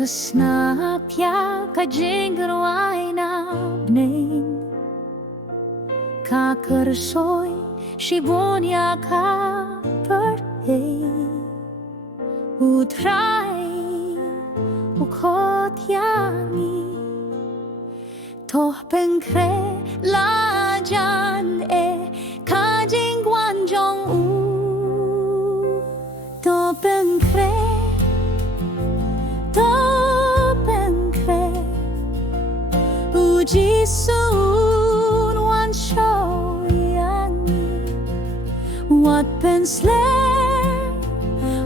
Snapja ka jingle wajna bnej Ka kërësoj shibonja ka për hej U traj u kotja mi Toh penkre la jan ka jingwan jong u To penkre Uji soon one show yani Wat pensler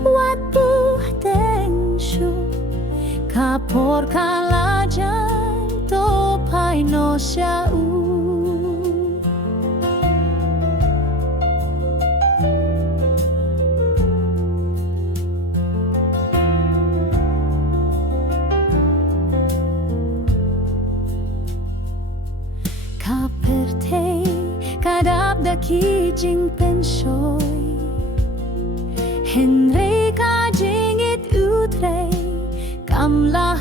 Wat buhteng shu Kapor kalajan To paino siya Kaperte kadabda ki jing pensoy Henry ka jingit utre kamla